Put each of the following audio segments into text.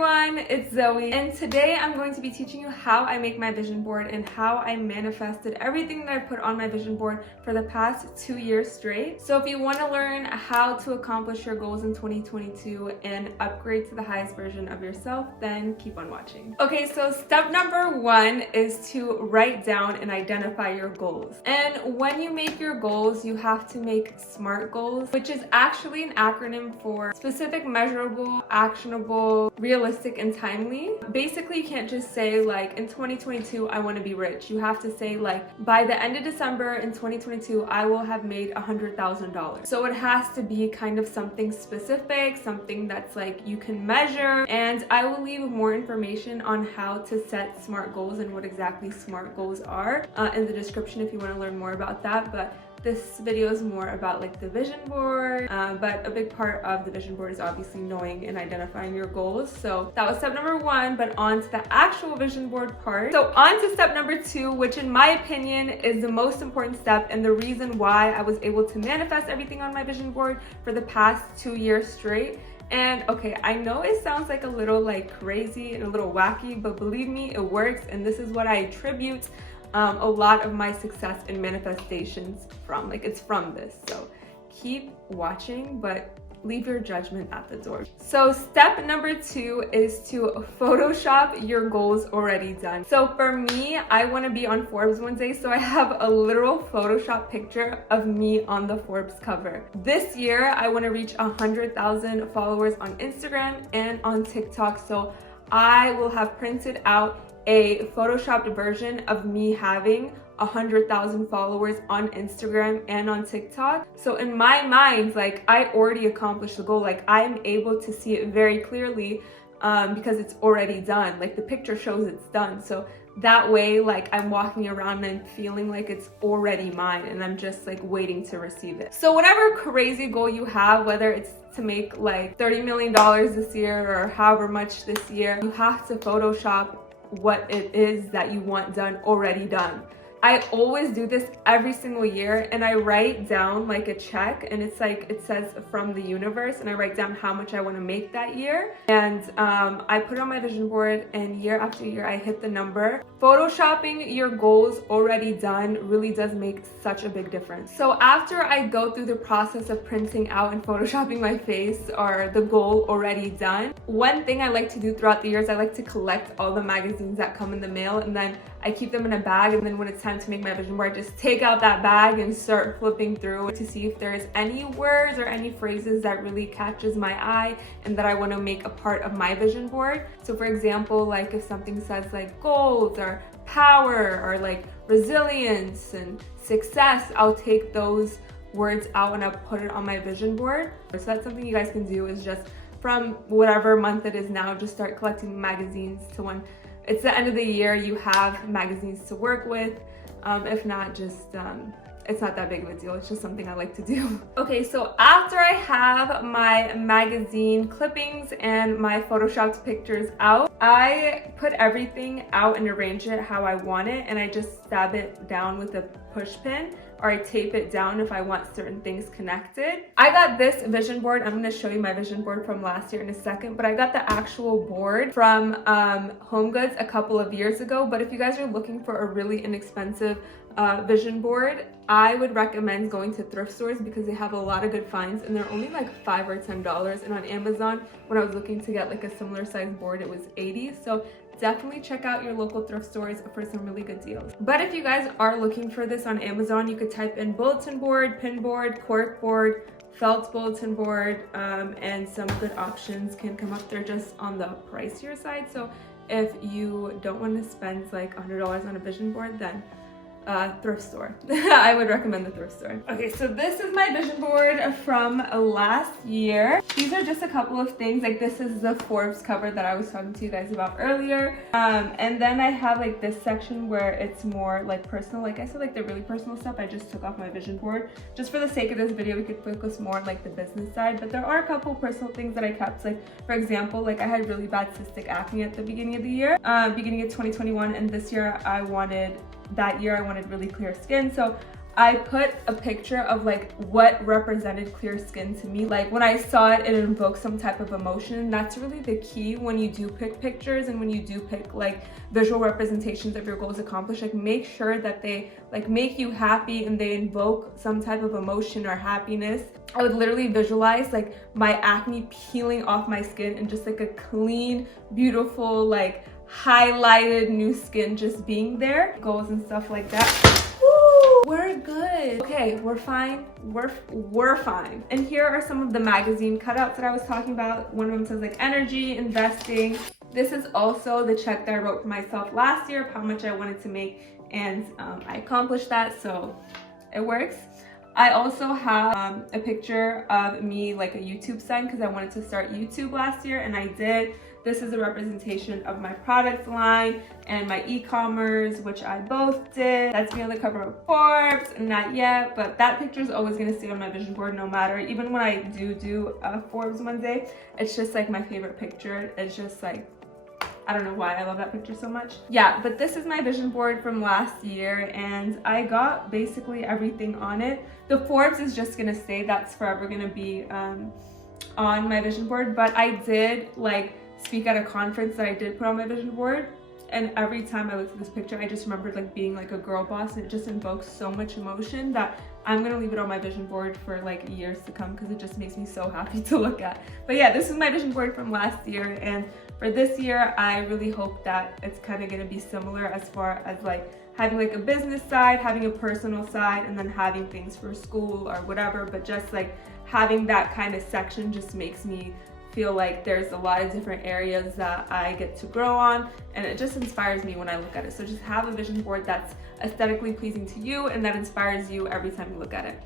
everyone, it's Zoe, and today I'm going to be teaching you how I make my vision board and how I manifested everything that I put on my vision board for the past 2 years straight. So if you want to learn how to accomplish your goals in 2022 and upgrade to the highest version of yourself, then keep on watching. Okay, so step number 1 is to write down and identify your goals. And when you make your goals, you have to make SMART goals, which is actually an acronym for specific, measurable, actionable, realistic, and timely. Basically, you can't just say like, in 2022, I want to be rich. You have to say like, by the end of December in 2022, I will have made $100,000. So it has to be kind of something specific, something that's like you can measure. And I will leave more information on how to set SMART goals and what exactly SMART goals are in the description if you want to learn more about that. But this video is more about like the vision board, but a big part of the vision board is obviously knowing and identifying your goals. So that was step number 1, but on to the actual vision board part. So on to step number 2, which in my opinion is the most important step and the reason why I was able to manifest everything on my vision board for the past 2 years straight. And okay, I know it sounds like a little like crazy and a little wacky, but believe me, it works, and this is what I attribute a lot of my success in manifestations from. Like, it's from this. So keep watching, but leave your judgment at the door. So step number 2 is to Photoshop your goals already done. So for me, I want to be on Forbes one day, so I have a literal Photoshop picture of me on the Forbes cover. This year, I want to reach 100,000 followers on Instagram and on TikTok, so I will have printed out a photoshopped version of me having 100,000 followers on Instagram and on TikTok. So in my mind, like, I already accomplished the goal. Like, I'm able to see it very clearly because it's already done. Like, the picture shows it's done. So that way, like, I'm walking around and feeling like it's already mine and I'm just like waiting to receive it. So whatever crazy goal you have, whether it's to make like $30 million this year or however much this year, you have to Photoshop what it is that you want done already done. I always do this every single year, and I write down like a check, and it's like, it says from the universe, and I write down how much I want to make that year, and I put it on my vision board, and year after year I hit the number. Photoshopping your goals already done really does make such a big difference. So after I go through the process of printing out and photoshopping my face or the goal already done, one thing I like to do throughout the years, I like to collect all the magazines that come in the mail, and then I keep them in a bag, and then when it's time to make my vision board, I just take out that bag and start flipping through to see if there's any words or any phrases that really catches my eye and that I want to make a part of my vision board. So for example, like if something says like gold or power or like resilience and success, I'll take those words out and I'll put it on my vision board. So that's something you guys can do, is just from whatever month it is now, just start collecting magazines to when it's the end of the year, you have magazines to work with. If not, just it's not that big of a deal. It's just something I like to do. Okay, so after I have my magazine clippings and my photoshopped pictures out, I put everything out and arrange it how I want it, and I just stab it down with a push pin, or I tape it down if I want certain things connected. I got this vision board. I'm gonna show you my vision board from last year in a second, but I got the actual board from Home Goods a couple of years ago. But if you guys are looking for a really inexpensive vision board, I would recommend going to thrift stores because they have a lot of good finds, and they're only like $5 or $10. And on Amazon, when I was looking to get like a similar size board, it was $80. So definitely check out your local thrift stores for some really good deals. But if you guys are looking for this on Amazon, you could type in bulletin board, pin board, cork board, felt bulletin board, and some good options can come up. They're just on the pricier side. So if you don't want to spend like $100 on a vision board, then thrift store. I would recommend the thrift store. Okay, so this is my vision board from last year. These are just a couple of things. Like, this is the Forbes cover that I was talking to you guys about earlier. And then I have like this section where it's more like personal. Like I said, like the really personal stuff I just took off my vision board. Just for the sake of this video, we could focus more on like the business side, but there are a couple personal things that I kept. Like, for example, like I had really bad cystic acne at the beginning of the year, beginning of 2021, and this year I wanted really clear skin. So I put a picture of like what represented clear skin to me. Like when I saw it, it invoked some type of emotion. That's really the key when you do pick pictures and when you do pick like visual representations of your goals accomplished. Like make sure that they like make you happy and they invoke some type of emotion or happiness. I would literally visualize like my acne peeling off my skin and just like a clean, beautiful, like highlighted new skin just being there. Goals and stuff like that. Woo, we're good. Okay, we're fine. We're fine. And here are some of the magazine cutouts that I was talking about. One of them says like energy, investing. This is also the check that I wrote for myself last year of how much I wanted to make, and I accomplished that, so it works. I also have a picture of me like a YouTube sign because I wanted to start YouTube last year, and I did. This is a representation of my product line and my e-commerce, which I both did. That's me on the cover of Forbes, not yet, but that picture is always gonna stay on my vision board no matter. Even when I do Forbes one day, it's just like my favorite picture. It's just like, I don't know why I love that picture so much. Yeah, but this is my vision board from last year, and I got basically everything on it. The Forbes is just gonna stay, that's forever gonna be on my vision board, but I did like speak at a conference that I did put on my vision board, and every time I looked at this picture I just remembered like being like a girl boss, and it just invokes so much emotion that I'm gonna leave it on my vision board for like years to come because it just makes me so happy to look at. But yeah, this is my vision board from last year, and for this year I really hope that it's kind of gonna be similar as far as like having like a business side, having a personal side, and then having things for school or whatever, but just like having that kind of section just makes me feel like there's a lot of different areas that I get to grow on, and it just inspires me when I look at it. So just have a vision board that's aesthetically pleasing to you and that inspires you every time you look at it.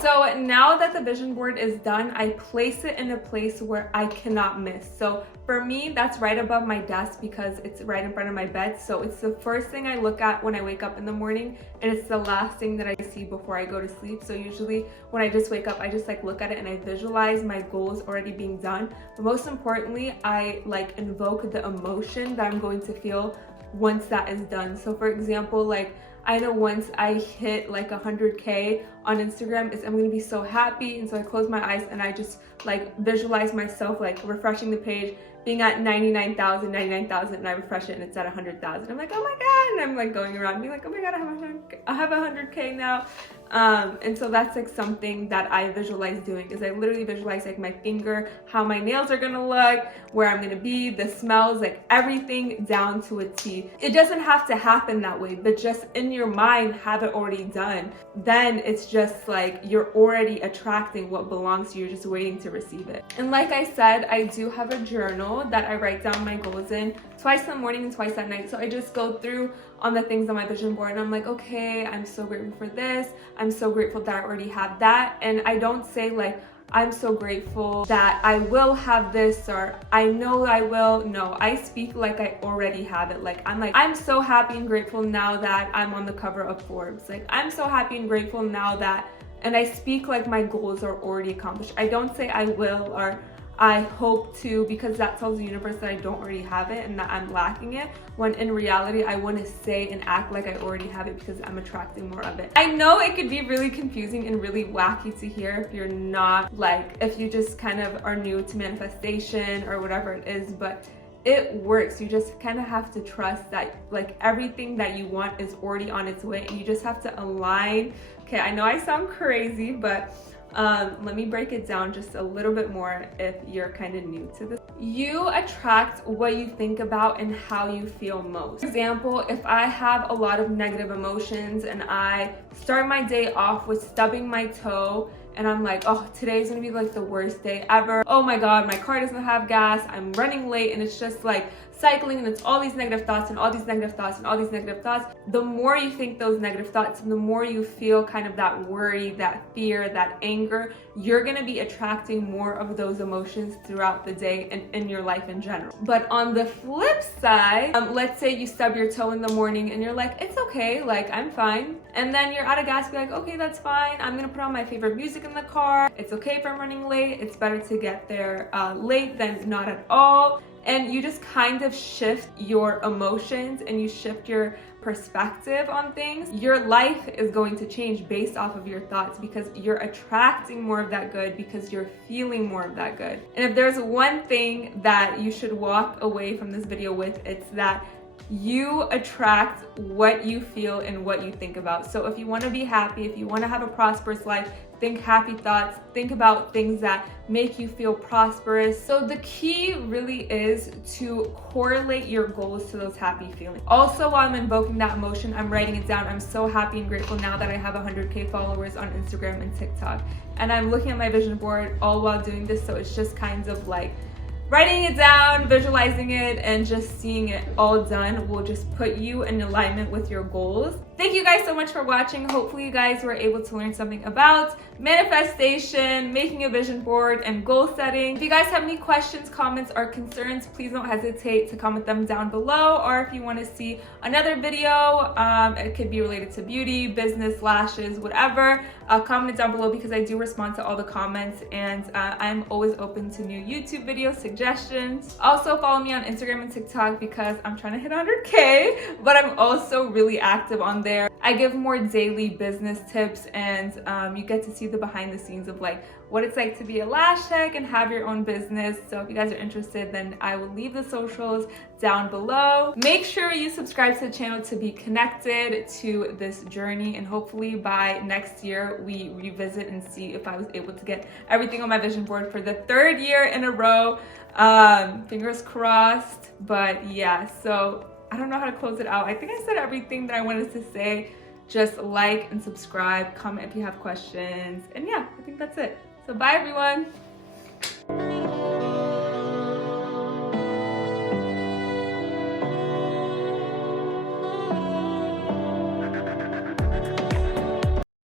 So now that the vision board is done, I place it in a place where I cannot miss. So for me, that's right above my desk because it's right in front of my bed. So it's the first thing I look at when I wake up in the morning, and it's the last thing that I see before I go to sleep. So usually when I just wake up, I just like look at it and I visualize my goals already being done. But most importantly, I like invoke the emotion that I'm going to feel once that is done. So for example, like I know once I hit like 100K on Instagram, I'm gonna be so happy, and so I close my eyes and I just like visualize myself like refreshing the page, being at 99,000, and I refresh it and it's at 100,000. I'm like, oh my god, and I'm like going around being like, oh my god, I have 100K now. And so that's like something that I visualize doing, is I literally visualize like my finger, how my nails are gonna look, where I'm gonna be, the smells, like everything down to a T. It doesn't have to happen that way, but just in your mind have it already done. Then it's just like you're already attracting what belongs to you, you're just waiting to receive it. And like I said, I do have a journal that I write down my goals in twice in the morning and twice at night. So I just go through on the things on my vision board and I'm like, okay, I'm so grateful for this, I'm so grateful that I already have that. And I don't say like, I'm so grateful that I will have this, or I know I will. No, I speak like I already have it. Like I'm so happy and grateful now that I'm on the cover of Forbes. Like I'm so happy and grateful now that, and I speak like my goals are already accomplished. I don't say I will or I hope to, because that tells the universe that I don't already have it and that I'm lacking it, when in reality I want to say and act like I already have it because I'm attracting more of it. I know it could be really confusing and really wacky to hear if you're not like, if you just kind of are new to manifestation or whatever it is, but it works. You just kind of have to trust that like everything that you want is already on its way, and you just have to align. Okay, I know I sound crazy, but let me break it down just a little bit more if you're kind of new to this. You attract what you think about and how you feel most. For example, if I have a lot of negative emotions and I start my day off with stubbing my toe, and I'm like, oh, today's gonna be like the worst day ever. Oh my god, my car doesn't have gas, I'm running late, and it's just like cycling, and it's all these negative thoughts and all these negative thoughts and all these negative thoughts. The more you think those negative thoughts and the more you feel kind of that worry, that fear, that anger, you're gonna be attracting more of those emotions throughout the day and in your life in general. But on the flip side, let's say you stub your toe in the morning and you're like, it's okay, like I'm fine. And then you're out of gas, be like, okay, that's fine. I'm gonna put on my favorite music in the car. It's okay if I'm running late. It's better to get there late than not at all. and you just kind of shift your emotions and you shift your perspective on things, your life is going to change based off of your thoughts, because you're attracting more of that good because you're feeling more of that good. And if there's one thing that you should walk away from this video with, it's that you attract what you feel and what you think about. So if you want to be happy, if you want to have a prosperous life, think happy thoughts, think about things that make you feel prosperous. So the key really is to correlate your goals to those happy feelings. Also, while I'm invoking that emotion, I'm writing it down. I'm so happy and grateful now that I have 100K followers on Instagram and TikTok. And I'm looking at my vision board all while doing this, so it's just kind of like writing it down, visualizing it, and just seeing it all done will just put you in alignment with your goals. Thank you guys so much for watching. Hopefully you guys were able to learn something about manifestation, making a vision board, and goal setting. If you guys have any questions, comments, or concerns, please don't hesitate to comment them down below. Or if you want to see another video, it could be related to beauty, business, lashes, whatever, comment it down below, because I do respond to all the comments, and I'm always open to new YouTube video suggestions. Also follow me on Instagram and TikTok because I'm trying to hit 100K, but I'm also really active on there. I give more daily business tips, and you get to see the behind the scenes of like what it's like to be a lash tech and have your own business. So if you guys are interested, then I will leave the socials down below. Make sure you subscribe to the channel to be connected to this journey, and hopefully by next year we revisit and see if I was able to get everything on my vision board for the 3rd year in a row. Fingers crossed. But yeah, so I don't know how to close it out. I think I said everything that I wanted to say. Just like and subscribe, comment if you have questions, and yeah, I think that's it. So bye everyone.